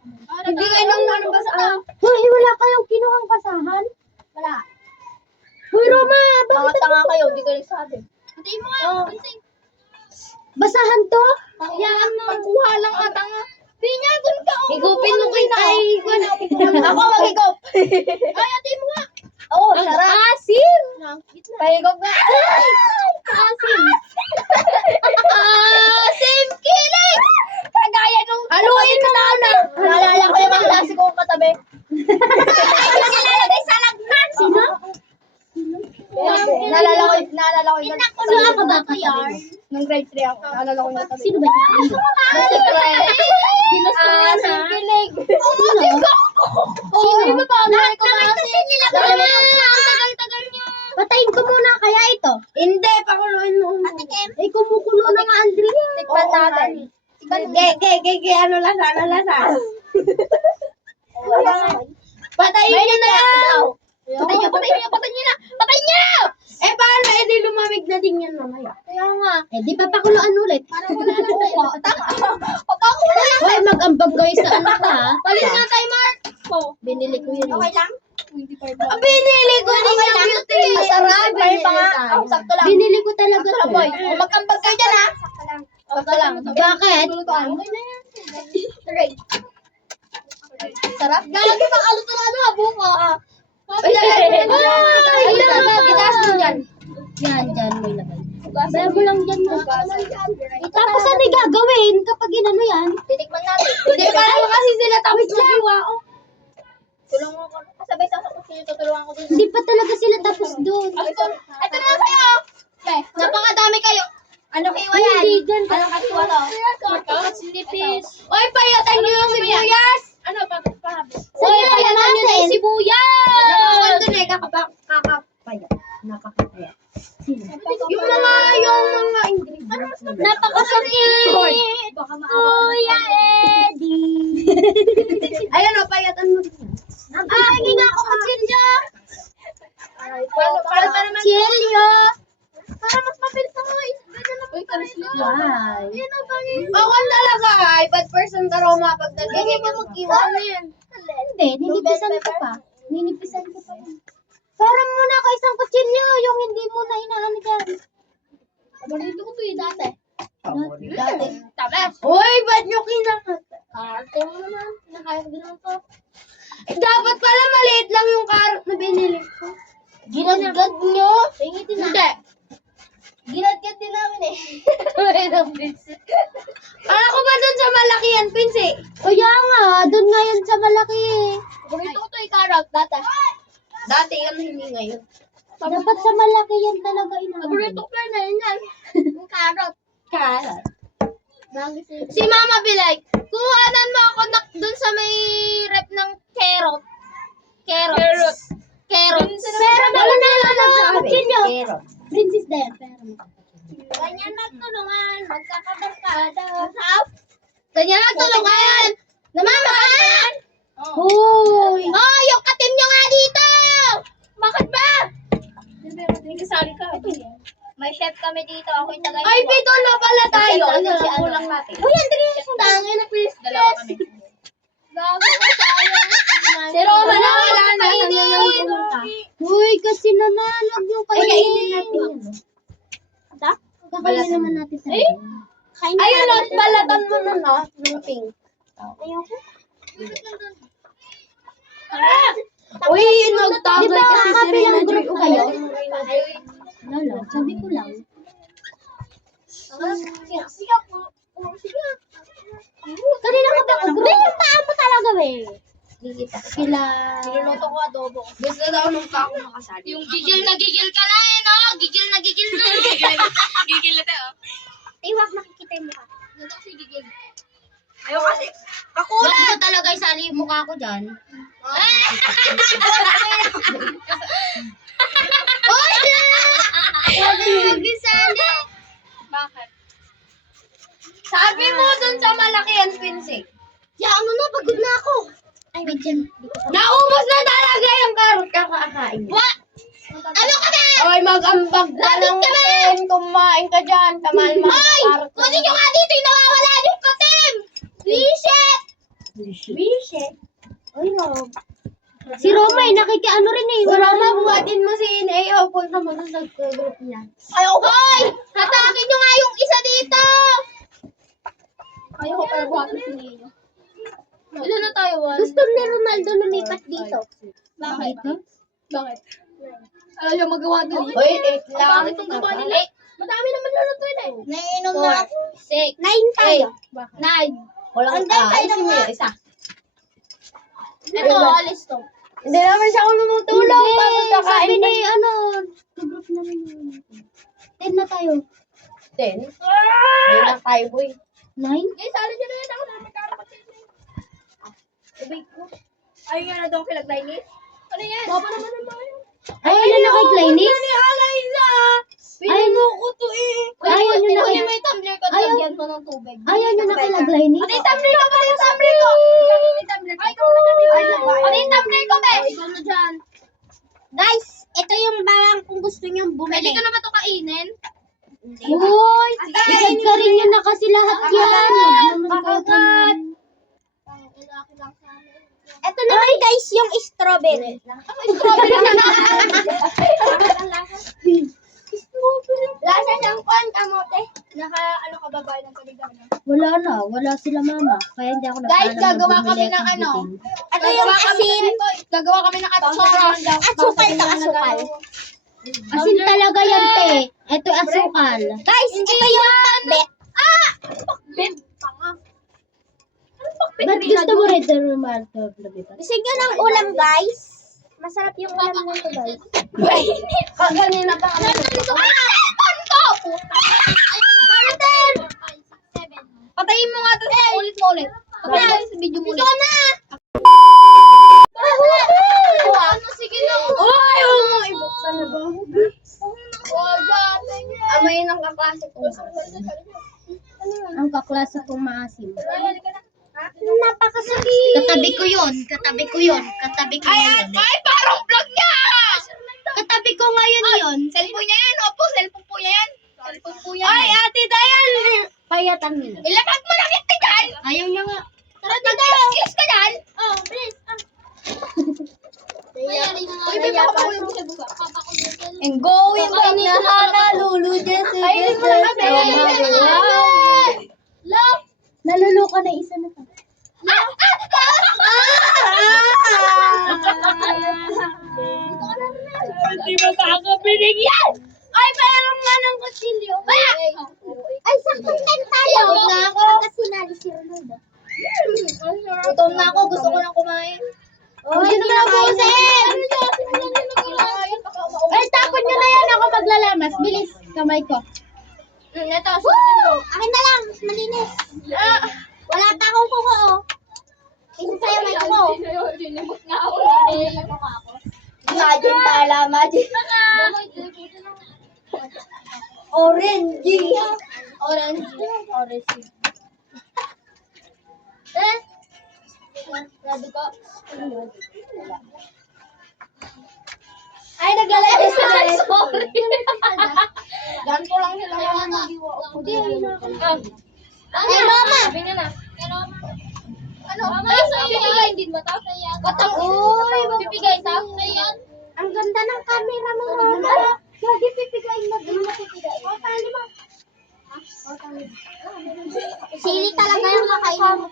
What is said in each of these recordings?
Hindi kayo nang ano basahan. Hoy, wala kayong kinuhang basahan? Wala. Hoy, Roma, bakit Mga tanga kayo, hindi kayo nagsabi. Hindi mo nga. basahan to? Yan, pagkuha lang ata nga. Hindi niya, dun ka. Higupin mo kay Tay. Ako mag-higop. Ay, ate mo nga. Oo, sarap. Asim! Pahigop nga. Asim! Asim kilig! Kagaya nung... Haluin mo muna! Naalala ko yung mga klase kong katabi. Nilalagay sa lagnan. Sino? Naalala ko yung Saan ka ba kayar? nung grade 3 ako. Naalala ko yung katabi. Sino ba ito? Asim kilig. Sino? Sino yung papanay ko Kasi nilagay mo yung tagal-tagal niyo. Patayin ko muna kaya ito. Hindi, pakuluin mo. Ate Kem. Eh, kumukulo na nga, Andrea. Tikpan natin. Ano lasa? Patayin niyo na yan! Patayin niyo na! Eh, paano? Eh, di lumamig na din yan mamaya. Kaya nga. Eh, di papakuluan ulit. Parang wala na buka. Papakulo lang. Hoy, mag-ambag kayo sa ano ka. Palit nga tayo, Mark. Binili ko yun. Okay lang? Binili ko din yung beauty. Masarap. May panga. Sakto lang. Binili ko talaga to. Boy, mag-ambag kayo dyan, ha? Sakto lang. Bakit? Okay na yan. Sarap. Gagi pa kaluto na ano, buka. Ay, itaas mo dyan. Yan, dyan mo ilagay. Bago lang dyan mo. Tapos ano yung gagawin kapag inano yan? Titikman natin. Hindi pa naman kasi sila tapos magiwa. Tulungan ko. Kasabay sa kusilyo, tutulungan ko din. Hindi pa talaga sila tapos doon. Ito na kayo. Napakadami kayo. Ano kiwa yan? Hindi dyan. Anong katuwa to? Silipis. Oy, payatan nyo yung sibuyas. Ano, pahabis. Oy, payatan nyo na yung sibuyas. Nakakawal dun eh, kakapayat. Nakakapayat. Yung mga ingredients. Napakasakit! Baka maawa. Kuya Eddie! Ayan o, payatan mo din. Hingi nga ako kutsilyo! Para naman. Kutsilyo! Para mas mabilis ako. Ganyan na po. Why? Bawal talaga. Ay, bad person ka, Roma. Pag nagiging ka mag-iwan na yan. Hindi, ninipisan ko pa. Ninipisan ko pa. Para muna ako isang kutsilyo, yung hindi mo na inaano dyan. Paborito ko ito eh, dati. Dati. Tabas. Uy, ba't nyo kinakat? Arte mo naman. Nakaya ko din naman to. Eh, dapat pala maliit lang yung carrot na binili ko. Ginagad nyo? Pingitin na. Hindi. Ginagad din namin eh. Para ko ba dun sa malaki yan, Pinsi? Kaya nga, doon nga yan sa malaki. Paborito ko ito yung carrot, dati. Dati yan, hindi ngayon. Dapat sa malaki yan talaga inaano. Paborito ko na yan. Yung carrot. Carrot. Si Mama Bilay, kuhanan mo ako dun sa may rep ng carrot. Carrots. Carrots. Pero ako na lang ang kutsilyo. Carrot. Princess Diane, pero Ganyan nagtulungan, magkakabarkada. Ganyan nagtulungan. Namamaan! Hoy! Oh, yung katim nyo nga dito! Bakit ba? May kasali ka. May chef kami dito. Ako yung tagay. Ay, pito na pala tayo. Kulang natin. Uy, Andres! Tangin na, please. Dalawa kami. Gago ka tayo. Si Roma na wala na. Hoy, kasi naman, wag yung Ay, kainin kainin. natin yan. Kakainin naman natin sa Ayun, at balatan mo nun, no? Yung pink. Ayoko. Uy, nagtagay Di ba kasi si kakabilang Rina group Joy. kayo? Lalo, sabi ko lang. Kanina ka ba? Grabe yung paa mo talaga, we. Sila... Niluluto ko adobo. Gusto daw nung kako makasali. Yung gigil na ka na eh, no? Gigil na. Gigil na tayo. Iwag nakikita yung mukha. Ito kasi gigil. Ayaw kasi. Kakula! Wag mo talaga isali yung mukha ko dyan. Uy! Wag isali. Bakit? Sabi mo dun sa malaki yan, Pinsik. Ya, ano na, pagod na ako. Ay, wait dyan. Naubos na talaga yung karot kakakain. What? Ano ka ba? Oy, mag-ambag ka ng katim. Kumain ka dyan. Tamal mo. Hoy! Kunin nyo nga dito yung nawawala yung katim! Reset! Bishe. Ay, Rob. Si Roma eh, nakikiano rin eh. Wala na, buhatin mo si Inayaw po na mag-group niya. Ayoko. Hoy! Hatakin nyo nga yung isa dito! Ayoko para buhatin si Inayaw. Ilan na tayo, Juan? Gusto ni Ronaldo lumipat dito. Bakit? Bakit? Ayaw siya magawa doon. Hoy, 8 lang. Bakit itong gawa nila? Madami naman lulutuin eh. Naiinom na ako. 6, 9 tayo. 9. Walang Andun tayo isa. Ito, alis to. Hindi naman siya ako lumutulong. Tapos Sabi kakain ni ano, group naman yun. 10 na tayo. 10. Hindi na tayo, boy. 9? Guys, sali nyo na yun ako na magkakaroon. Ubay ko. Ayun nga na doon kilagday ni. Ano yan? Baba naman ang mga yun. Ayaw nyo na kay Glynis? Ni Alayza! Ayaw Pinuno ko to eh. Ayaw nyo na Kunin kay... mo yung tumbler ko. Ayaw. Lagyan mo ng tubig. Ayaw nyo na kay Glynis? Ano yung tumbler ko? Ano yung tumbler ko? Ay, ikaw na dyan. Ano yung tumbler ko, be? Ikaw na dyan. Guys, ito yung bawang kung gusto nyo bumili. Pwede ko na ba ito kainin? Uy! Ikagkarin nyo na kasi lahat yan. Pakagat! Ito naman guys, yung strawberry. Strawberry na na. Lasa siyang kwan, kamote. Ano ka ba ng kabigang? Wala sila mama. Kaya hindi ako Guys, nagpaalam gagawa bumili kami ako ng ano. bitin. Ito yung asin. Gagawa kami ng asukal. Asukal to, asukal. Asin talaga yan, te. Ito asukal. Guys, ito yung pakbet. Pakbet? Panga. Ba't gusto mo rin ito, Romaldo? Gusto nyo ng ulam, guys? Masarap yung ulam nito, guys. Kaganina pa kami. Cellphone ko! Martin! Patayin mo nga ito. Ulit mo ulit. Patayin mo sa video mo ulit. Ito na! Sige na. Ay, huwag mo ibuksan na ba? Amay ng kaklase ko. Ang kaklase kong maasim. Napakasakit. Katabi ko yun. Katabi ko yun. Ay, parang vlog niya! Katabi ko ngayon yun. Cellphone niya yan. Opo, cellphone po yan. Cellphone po yan. Ay, Ate Dayan! Payatan nila. Ilapag mo lang ito dyan! Ayaw niya nga. Mag-kiss ka dyan! Oh, please. Uy, may makapahulog mo sa buka. And going back na Honolulu, just to Ay, get hindi mo na kami. Love! Naluluka na isa na to. Hindi mo kakapinig yan! Ay, mayroon nga ng kutsilyo. Ay, saktong time tayo. Gutom na ako. Kasi nali si Ronaldo. Gutom na ako. Gusto ko nang kumain. Oh, yun na ubusin! Ay, tapon nyo na yan. Ako maglalamas. Bilis. Kamay ko. Ito, Akin na lang. Mas malinis. Wala pa akong kuko. Isa sa'yo may kuko. Sinimot nga ako. Imagine pala, imagine. Orange. Grabe ka. Ay, naglalagay sa sorry. Ganto lang sila mga Ay, mama! Sabi na na. Ano? Ay, bibigay din ba? Katang, uy, bibigay ta? Ang ganda ng camera mo, mama. Lagi pipigay na. Di mo pipigay. O, tali mo. Sili talaga yung kakainin mo.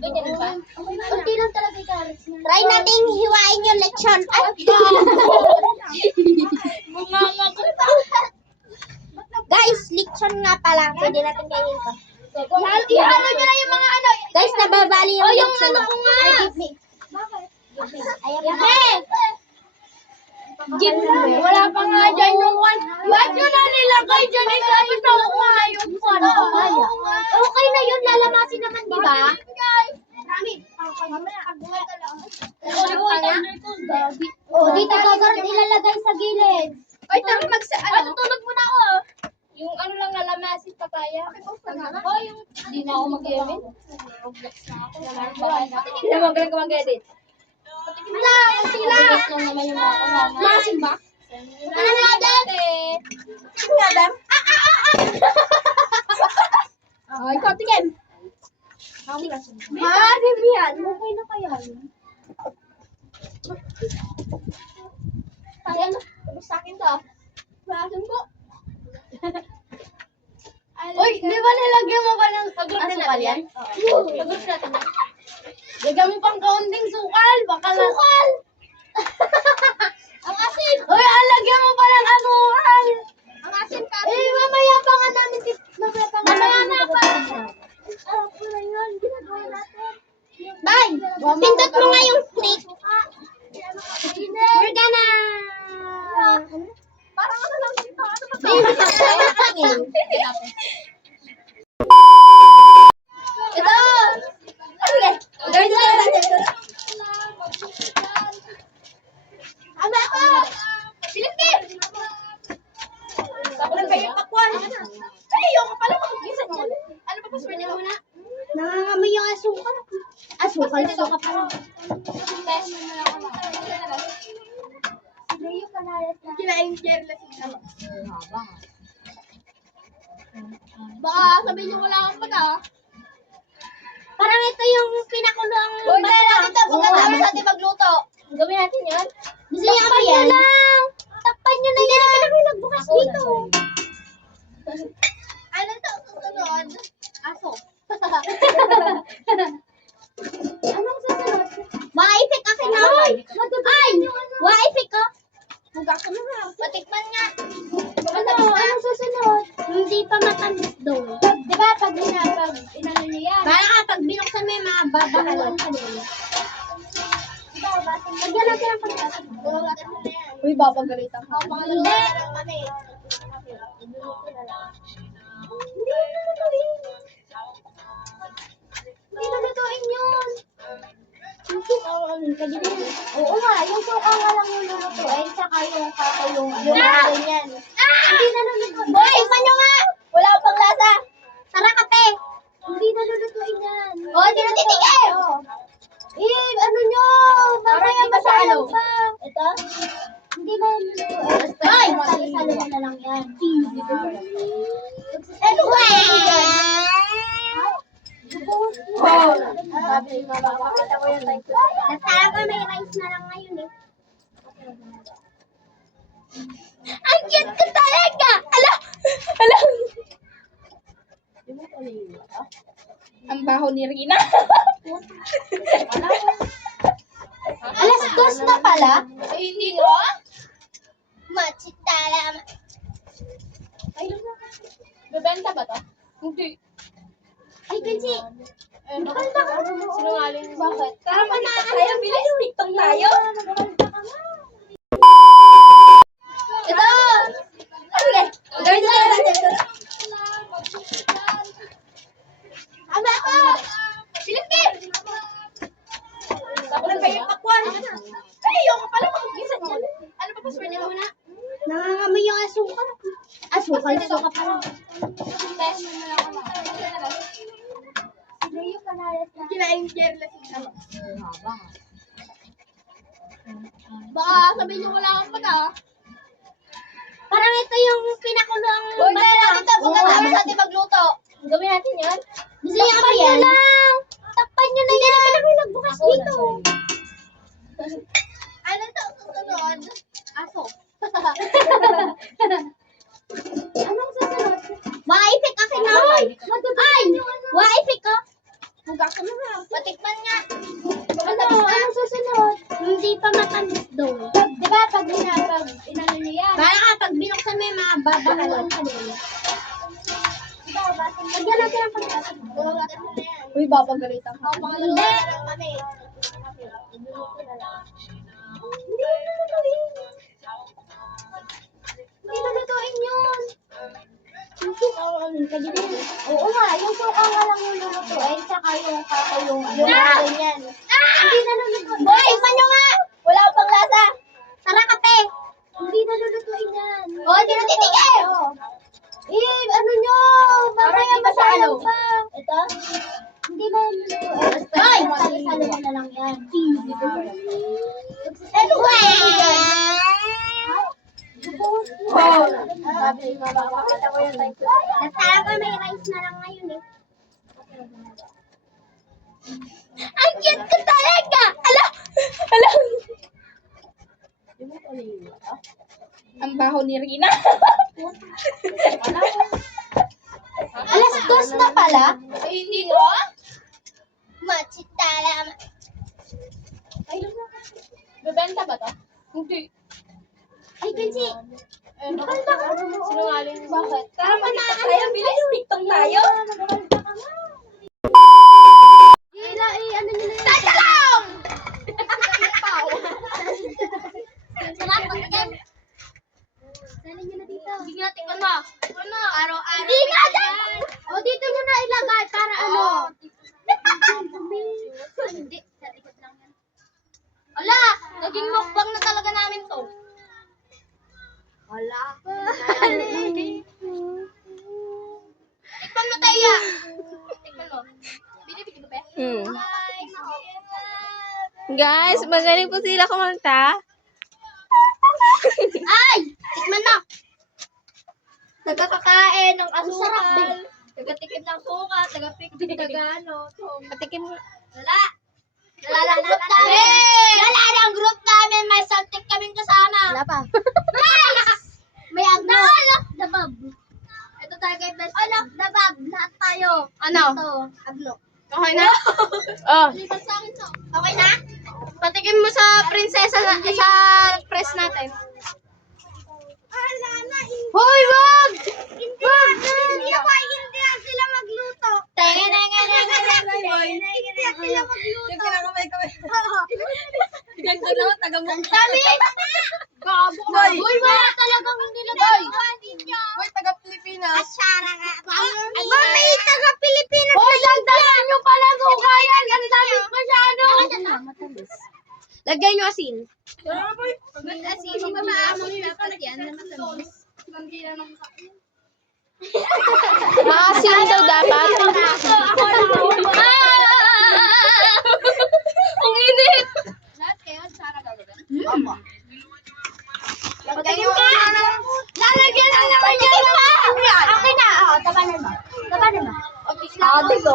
Ganyan ba? Kunti lang talaga yung carrots na. Try nating hiwain yung lechon. Ay, bunganga ko. Guys, lechon nga pala. Pwede natin kainin to. Ihalo nyo na yung mga ano. Guys, nababali yung yung lechon. ano ko nga. Ay, give me. Ayan na. Hey! Wala pa nga dyan yung one. Ba't nyo na nilagay dyan? Eh, sabi na ako nga yung one. Okay na yun. Lalamasin naman, di ba? O, dito gagawin ilalagay sa gilid. Ay, tara ano? Tutulog muna ako. Yung ano lang nalamasin papaya. Oh, yung hindi na ako mag-edit. Hindi na magaling ka mag-edit. Wala, sila. Lang naman yung mga kasama. Masin ba? Ano nga dati? Ano nga dam? Ay, ikaw, tingin. Maasim yan. Okay na kaya yun? Ayan, tapos sa akin to. Maasim po. Uy, di ba nilagyan mo pa ng Asukal yan? Oo. Pag-group natin. Lagyan mo pang kaunting sukal. Baka Sukal! Ang asim! Uy, lagyan mo pa ng asukal. Ang asim ka. Mamaya pa nga namin. Mamaya na pa. Bay! Pindot mo nga yung snake. We're gonna... Parang ano lang dito. Ano ba ito? Sige. Gawin na natin. Ano ako? Pilipin! Tapos na yung pakwan. Ay, yung pala makagisa dyan. Ano pa password niya muna? Nangangamoy yung asukal. Asukal, suka pa lang. Test. Kinain Jerry lasing naman. Baka sabihin niyo wala kang mata. Parang ito yung pinakulo ang... Huwag na natin ito. Pagkatapos natin magluto. Gawin natin yan. Gusto niyo ba yan? Takpan nyo na yan. Kailangan may nagbukas dito. Ano ito? Susunod? Aso. Anong susunod? Waifik akin na. Ay! Waifik ko. Hugas mo na. Patikman nga. Anong susunod? Hindi pa matamis doon. Di ba pag inano niyo yan? Baka kapag binuksan mo yung mga babahalan ka doon. Lagyan natin ang pagkakas. Gumagatas na yan. Uy, babagalitan ka. Hindi. Kami. Hindi na lutuin. Hindi na lutuin yun. Yung suka, oo nga, yung suka nga lang yung lulutuin, tsaka yung kakayong Ganyan. Hindi na lulutuin. Boy, man nyo nga! Wala akong panglasa. Tara kape! Hindi na lulutuin yan. Oh, hindi na titigil! Ano nyo? Mamaya Parang iba sa ano? pa. Ito? Hindi na yan lulutuin. Ay! Salo-salo na lang yan. Ano ba? Wow! Sabi ni Mama, makita ko yung type. Natalaga may rice na lang ngayon eh. Ang cute ko talaga! Ala! Ala! Ang baho ni Rina. Alas 2 na pala. Ay, hindi ko. Machitala. Ay, bebenta ba to? Hindi. Ay, Kenji. Nakanta ka. Sinungaling. Bakit? Tara pa na tayo. Bilis, TikTok tayo. Ito! Sige. Gawin na natin. Ano ako? Pilipin! Tapos na yung pakwan. Ay, yung pala makagisa dyan. Ano pa password niya muna? Nangangamoy yung asukal. Asukal, suka pa lang. Test. Kinain Jerry lasing naman. Baka sabihin niyo wala kang mata. Parang ito yung pinakulo ang... Huwag na natin ito. Pagkatapos natin magluto. Gawin natin yan. Gusto niyo ba yan? Takpan nyo na yan. Kailangan may nagbukas dito. Ano ito? Susunod? Aso. Anong susunod? Waifik akin na. Ay! Waifik ko. Hugas mo na. Patikman nga. Anong susunod? Hindi pa matamis doon. Di ba pag inano niyo yan? Baka kapag binuksan mo yung mga babahalan ka doon. Lagyan natin ang pagkakas. Gumagatas na yan. Uy, babagalitan ka. Hindi. Kami. Hindi na lutuin. Hindi na lutuin yun. Yung suka, oo nga, yung suka nga lang yung lulutuin, tsaka yung kakayong Ganyan. Hindi na lulutuin. Boy, man nyo nga! Wala akong panglasa. Tara kape! Hindi na lulutuin yan. Oh, hindi na titigil! Ano nyo? Parang Mamaya iba sa ano? pa. Ito? Hindi na yan lulutuin. Ay! Salo-salo na lang yan. Ano ba? Sabi ni Mama, makita ko yung type. Natalaga may rice na lang ngayon eh. Ang cute ko talaga! Ala! Ala! Ang baho ni Rina. Alas 2 na pala. Ay, hindi ko. Machitala. Bebenta ba to? Hindi. Ay, Kenji. Sinungaling. Bakit? Tara, mag-tiktok tayo. Bilis, tiktok tayo. Ano nyo na yun? Teka lang! Sarap, magiging. Dali nyo na dito. Hindi natin ano. Araw-araw. Hindi nga dyan! O, dito nyo na ilagay para ano. Hindi, sa likod lang yan. Ala! Naging mukbang na talaga namin to. Wala. Tikman mo tayo. Tikman mo. Bili-bili ko ba? Guys, magaling po sila kumanta. Ay! Tikman mo! Nagkakakain ng asukal. Nagatikim ng suka. Tagapiktik. Tagaano. Patikim mo. Wala. Wala ng group namin. Wala ng group namin. May saltik kaming kasama. Wala pa. May agno. Dabab. Ito talaga yung best. Alak, dabab. Lahat tayo. Ano? Ito. Agno. Okay na? Oh. Lipat sa akin to. Okay na? Patikim mo sa prinsesa na, sa press natin. Hoy, wag! Wag! Hindi sila magluto. Hindi sila magluto. Ganda na, taga mo. Dami! Gabo ka. Uy, wala talagang nilagay. Uy, taga Pilipinas. Asyara nga. Mami, taga Pilipinas. Hoy, dagdagan nyo pala sukayan. Ang tamis masyado. Lagyan nyo asin. Kasi hindi ba maamot dapat yan na matamis? Maasim daw dapat. Ang init! Lahat kayo, Sara gagawin? Opo. Lagyan ka! Lalagyan na naman yan! Okay na. O, tapanan mo. Tapanan mo. Ate ko.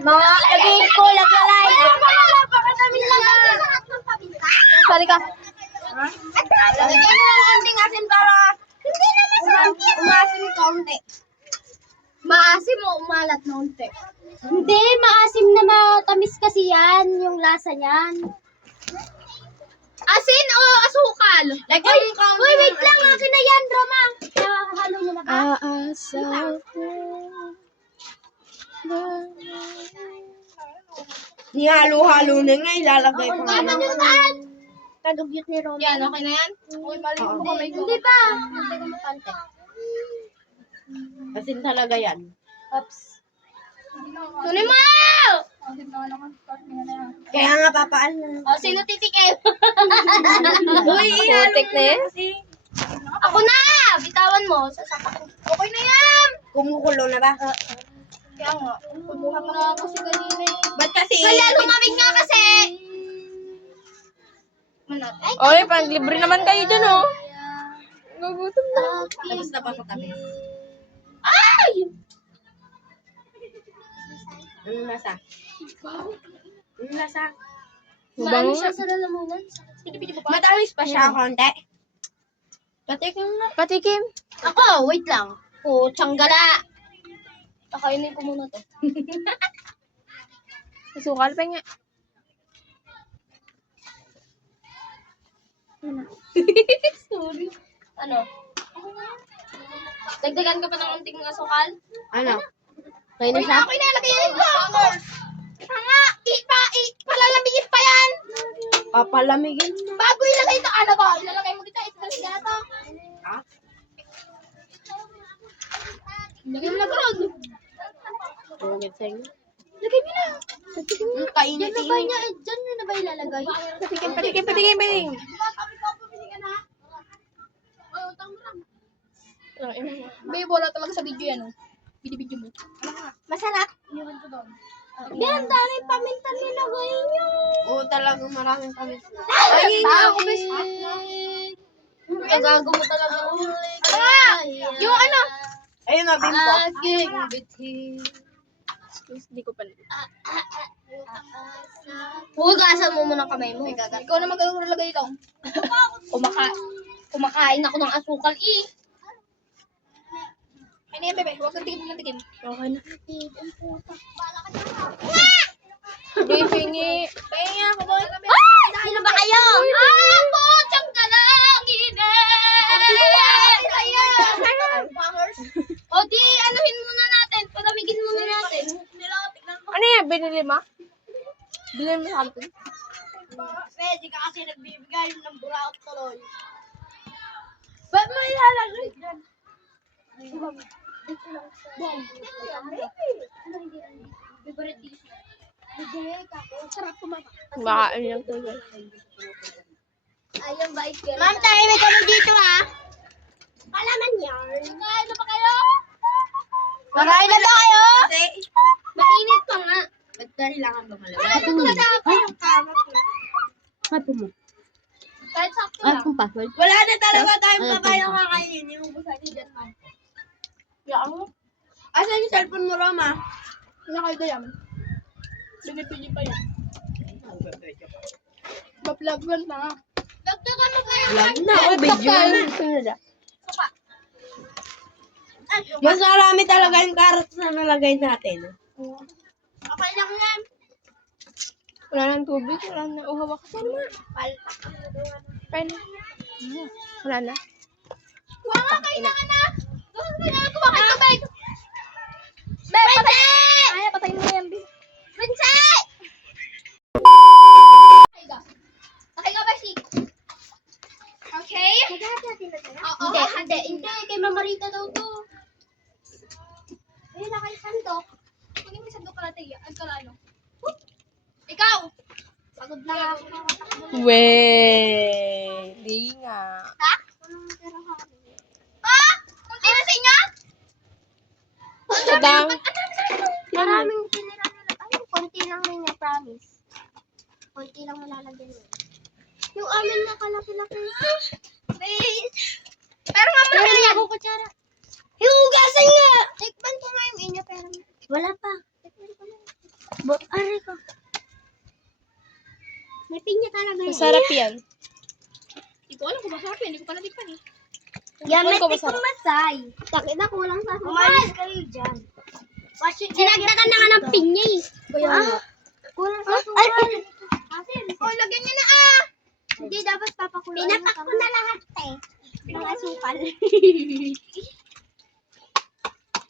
Mga lagay ko, laglalay. Napakatamis lang lahat ng paminta. Sorry ka. Lagyan mo ng konting asin para hindi na masarap yan. Umasim kaunti. Maasim o umalat na unti? Hindi, maasim na matamis kasi yan. Yung lasa niyan. Asin o asukal? Lagyan mo kaunti. Uy, wait lang. Akin na yan, Roma. Halo nyo na ba? Aasa ko. Nihalo-halo na nga, ilalagay ko nga. Tama nyo saan? Kadugyot ni Roma. Yan, okay na yan? Uy, mali mo kamay ko. Hindi pa. Hindi ko mapante. Asin talaga yan. Oops. Tuloy mo! Kaya nga papaan na. O, sino titikim? Putik na yan. Ako na! Bitawan mo. Sasapak ko. Okay na yan! Kumukulo na ba? Kaya nga, kumuha pa nga ako si kanina eh. Ba't kasi? Kaya lumamig nga kasi! Ay, Oy, pang libre naman kayo dyan, oh. Nagutom na. Tapos na pa sa tabi. ay! Ano lasa? Ano lasa? Mabango nga. Sa lalamunan. Matamis pa siya, konti. Patikim na. Patikim. Ako, wait lang. O, tsanggala. Kakainin ko muna to. Sukal pa nga. Sorry. Ano? Dagdagan ka pa ng unting asukal? Ano? Kain na Uy, siya. ako inalagyan ko! Tanga! Palalamigin pa yan! Papalamigin na. Bago ilagay ito, ano ba? Ilalagay mo dito, ito na to. Ah? Lagay mo na gano'n. Tungit sa inyo. Lagay mo na. Kainit Ano ba niya? Diyan nyo na ba ilalagay? Patikim, patikim, patikim, patikim. Babe, wala talaga sa video yan. Video mo. Masarap. Yan, dami paminta nilagay nyo. Oo, talagang maraming pamis. Ay, ako bes. Nagago mo talaga. Yung ano? Ayun na, bimpo. Aking bitin. Hindi ko pala. Hugasan mo muna ang kamay mo. Ikaw na maglalagay ikaw. Kumakain ako ng asukal Ano yan, bebe? Huwag kang tigim ng tigim. Okay na. Bihingi. Pahingi ako doon. Sino ba kayo? Pochang ka lang, O di, anuhin muna natin. Palamigin muna natin. Ano yan? Binili mo? Binili mo something? Pwede ka kasi nagbibigay ng buraot tuloy. Ba't mo ilalagay dyan? Favorite dish. Sarap kumama. Baka ano lang to. Ayun ba, Iker? Ma'am, tayo may kami dito Palaman yan. Kain na pa kayo? Makain na ba kayo? Mainit pa nga. Ba't kailangan ba malaman? Ay, yung kamot mo. Ay, pumo. Kahit sakto Ay, lang. kung password. Wala na talaga tayong Ano, papayang tama. kakainin. Yung busa ni Jan, ma'am. Yan. Asan yung cellphone mo, Roma? Wala kayo dayam. Pili-pili pa yan. Bablagwan na nga. Dagdagan mo kayo. Vlog na. O, video na. Sapa. Mas marami talaga yung carrots na nalagay natin. Okay lang yan. Wala nang tubig. Wala nang uhawak. Saan mo? Pen. Wala na. Huwag nga kayo na na. Doon ka na kumakain tubig. Bebe! Ay, patayin mo yan, Bi. Prinsay! Okay ka ba, si? Okay? Oo. Hindi. Kay Mama Rita daw to. Ayun na kay Sandok. Kunin mo yung sandok ka natin. Ang kalano. Ikaw! Pagod na ako. Weh. Di nga. Ha? Ha? Kunti na sa inyo? Sadang. Maraming tinira nila. Ay, konti lang rin niya, promise. Konti lang malalagyan niya. Yung amin na kalaki-laki. Pero nga Pero malaki niya yan. ako kutsara. Hiugasan nga! Tikman ko nga yung inyo, pero wala pa. Tikman ko lang. Aray ko. May pinya talaga yun. Masarap yan. Hindi ko alam kung masarap yan. Hindi ko pala tikman eh. Yan, may Ano ko tikong masarap? masay. Takina, kulang sa umalis kayo dyan. Sinagdagan na nga ng pinya eh. Kulang sa sukal. Oh, lagyan niyo na ah! Hindi, dapat papakuloy. Pinapak ko na lahat eh. Ng asukal.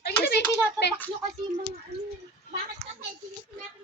Ay, Kasi pinapapak nyo kasi mga ano. Bakit kasi? Sige, sinabi